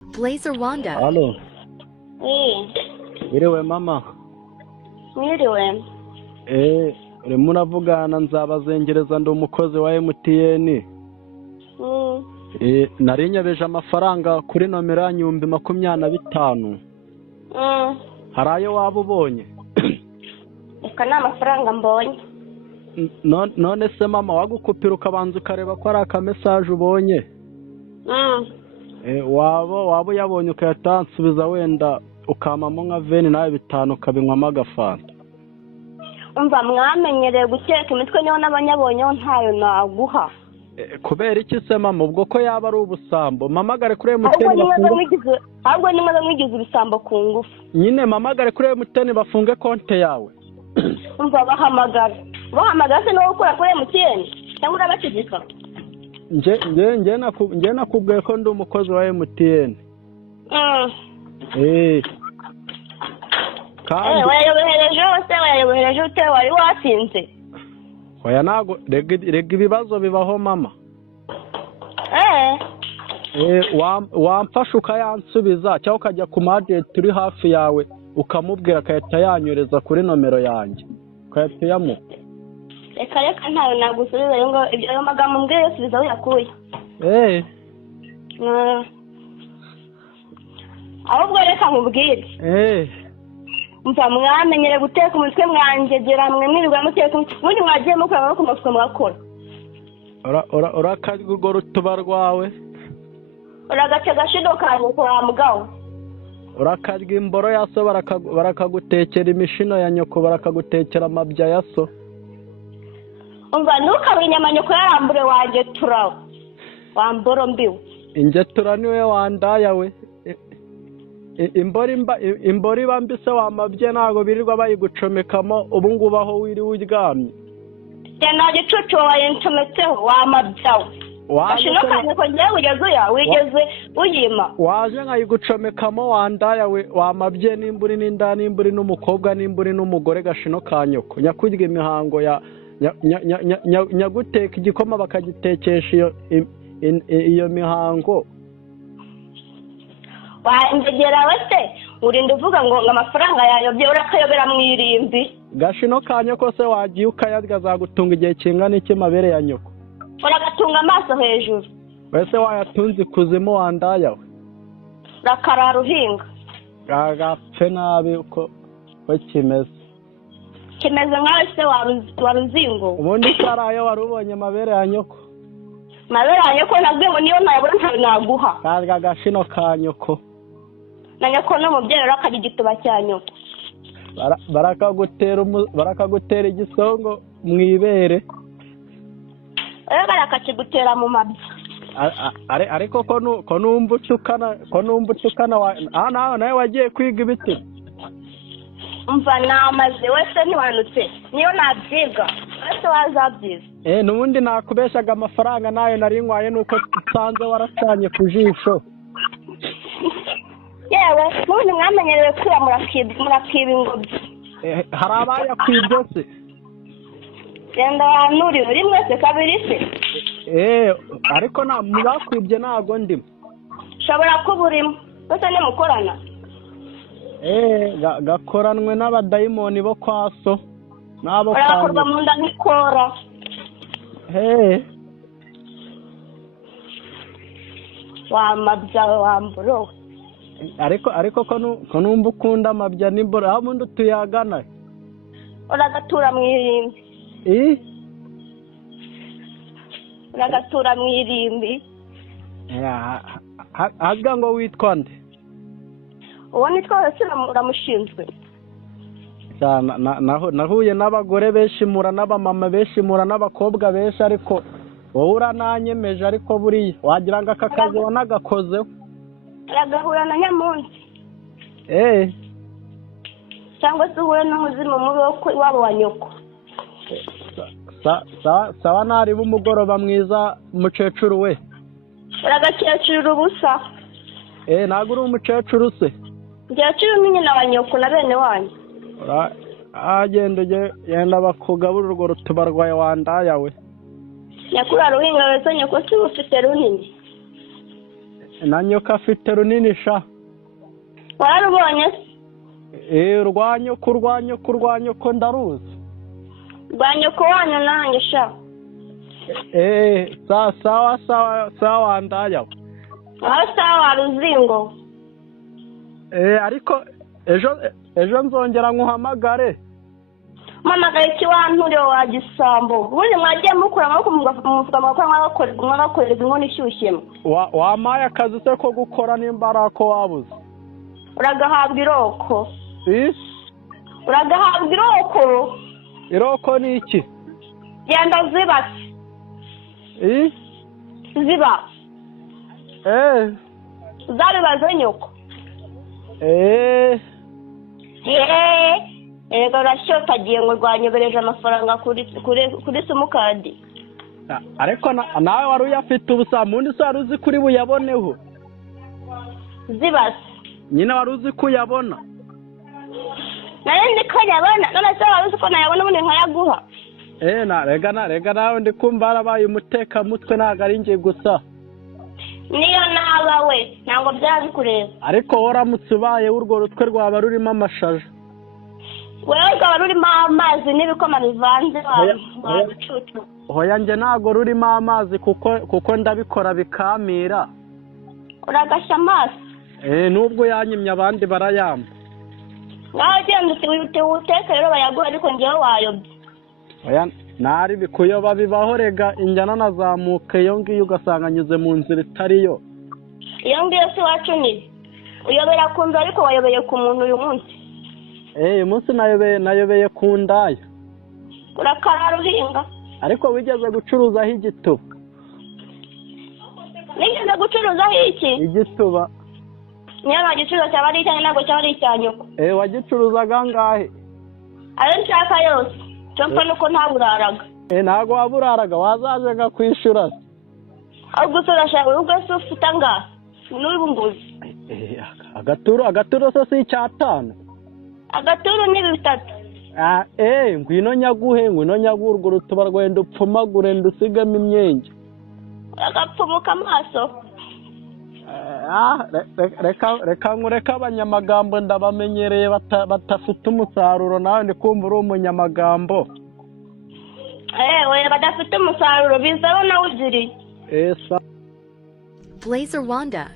Blazer Wanda. Halo, wiriwe mama. Mwiriwe. Urimo uravugana Nzabazengereza ndi umukozi wa MTN. Nari nyabeje amafaranga kuri nomero ya 25,000. Hari ayo waba ubonye? Eka ni amafaranga mbonye. None se mama wagukupira ukabanza ukareba ko ari akamesaje ubonye? Waba uyabonye ukayatansubiza wenda ukamamo nka veni nawe 5 ukabinywamo agafanta. Umva mwamenyereye guteka imitwe niyo n'abanyabonyeho ntayo naguha. Kubera iki se mama ubwo ko yaba ari ubusambo mamagare kuri MTN ahubwo nimaze mwigize ibisambo ku ngufu. Nyine mamagare kuri MTN bafunge konte yawe. Umva bahamagara se no gukora kuri MTN cyangwa urabategeka? Nge nakubwiye ko ndi umukozi wa MTN. wayayobehereje ute wari wasinze? Oya nago rega ibibazo bibaho mama. Wamfasha ukayansubiza cyangwa ukajya ku agent turi hafi yawe ukamubwira akahita yanyoreza kuri nomero yanjye ukahita yamuha. Reka ntayo nagusubiza ayo magambo mbwiye yose biza uyakuye. Ahubwo reka nkubwire. Mva mwamenyere guteka umutwe mwanjegera mwe mwirirwa muteka ubundi mwagiye mukora no kumutwe mwakora. Urakarya urwo rutuba rwawe? Uragace gashido kanyu kwa mugabo. Urakarya imboro ya so barakagutekera imishino ya nyoko barakagutekera amabya ya so. Umva ntukabure inyama nyoko yarambure wanje turawo. Wamboro mbiwe. Ingetura niwe wandaya we. Imbori bambise wamabye nago birirwa bayigucomekamo ubu ngubu aho wiri uryamye. Tena gicucu wayencometseho wamabyawe. Ashino kanye ko ngiye wigeze uyima. Waje nkayigucomekamo wandaya we wamabye n'imburi n'indani n'imburi n'umukobwa n'imburi n'umugore gashino kanyoko. Nyakurya imihango ya nyaguteka igikoma bakagitekesha iyo mihango. Wangegera wese urinda uvuga ngo amafaranga yayobye urakayobera mu irimbi. Gashino kanyoko se wagiye ukayarya zagutunga igihe kingana iki mabere ya nyoko? Uragatunga amaso hejuru. Wese wayatunze kuzimu wandaya we. Rakarara uhinga. Gapfe nabi uko kimeze. Kimeze nkawe se waruzingo. Ubundi karayo warubonye mabere ya nyoko. Mabere ya nyoko nabwiye ngo niyo nayobora ntayo naguha. Karga gashino ka nyoko. Na nyoko no mubyeyi urakagira igituba cya nyoko. Barakagutera igisongo mwibere. Barakakigutera mu mabya. Ariko ko numva ucukana nawe wagiye kwiga ibiti. Umva namaze wese ntiwanutse niyo nabyiga wese wazabyiza. Nubundi nakubeshaga amafaranga nayo nari nkwaye nuko usanze waracanye ku jisho. Yewe nubundi mwamenyereye kwira murakiba ingobyi. Hari abayakwibye se? Genda wanurire rimwe se kabiri se? Ariko mubakwibye ntago ndimo. Ushobora kuba urimo wese nimukorana. Gakoranwe n'abadayimoni bo kwa so nabo urakorwa mu nda nk'ikora. Wamabyawe wamburo. Ariko ko numva ukunda amabya n'imboro aho ubundi tuyagana. Uragatura mu irimbi. Uragatura mu irimbi. Haga ngo witwa nde? Uwo nitwa wese uramushinzwe. Nahuye n'abagore benshi mura n'abamama benshi mura n'abakobwa benshi ariko wowe urananyemeje ariko buriya wagira ngo aka kazi wanagakozeho. Uragahura na nyamunsi. Cyangwa se uhure n'umuzimu mubi wabo wa nyoko. Sawa nariba umugoroba mwiza mukecuru we. Uragakecuru ubusa. Ntabwo uri umukecuru se? Ngecuru ni nyina wa nyoko na bene wanyu. Yenda bakugaburira urwo rutuba rwawe wandaya we. Nyakura ruhinga wese nyoko si ufite runini. na nyoko afite runini sha. wararubonye se? urwanyoko ndaruzi. rwa nyoko wanyu nanjye sha. sawa ndaya. aho sawa waruzingo. Ariko ejo nzongera nkuhamagare. mpamagaye ikiwanture wa gisambo. ubundi mwagiye mukura amaboko mufuka mwagakorerwa inkono ishyushyemo. Wampaye akazi se ko gukora nimba ari ako wabuze. uragahabwa iroko. uragahabwa iroko. Iroko ni iki? genda ziba. ziba. zabibaze nyoko. Erega urashotagiye ngo rwanyobereje amafaranga kuri simukadi. Ariko nawe wari uyafite ubusa mundi se wari uzi kuri buyaboneho. Zibase. Nyine wari uzi ko uyabona. Naye ndiko yabona none se wari uzi ko nayabona ubundi nkayaguha. Rega nawe ndi kumva harabaye umuteka mutwe ntago ari ngiye gusa. Niyo naba we ntabwo byabikureba. Ariko waramutse ubaye urwo rutwe rwaba rurimo amashaja. wewe rwaba rurimo amazi n'ibikoma bivanze wabicucu. Hoya njye ntago rurimo amazi kuko ndabikora bikamira. Uragasha amazi. Nubwo yanyimye abandi barayamba. Ngaho genda uteke rero bayaguha ariko njyewe wayobye. Oya nari bikuyoba bibaho rega injyana nazamuka iyo ngiyo ugasanga nyuze mu nzira itariyo. Iyo ngiyo si wacu ni uyobera ku nzu ariko wayobeye ku muntu uyu munsi. Uyu munsi nayobeye ku ndaya. Urakara ruhinga. Ariko wigeze gucuruzaho igituba. Nigeze gucuruzaho iki? Igituba. Niyo nagicuruza cyaba ari icyanyu ntabwo cyaba ari icyanyoko. Wagicuruzaga angahe? Ayo nshaka yose. Cyopfa nuko ntaburaraga. Ntago waburaraga wazajaga kwishura. Ahubwo se urashaka ubwo se ufite angahe? N'ubu nguzi. Agaturo se si icyatanu. Agaturo ni 3. Ngwino nyagurwa urutuba rwenda upfumagure ndusigamo imyenge. Agapfumuka amaso. Reka abanyamagambo ndabamenyereye batafite umusaruro nawe ndi kumva uri umunyamagambo. We badafite umusaruro bizaba nawe ugiriye. Blazer Wanda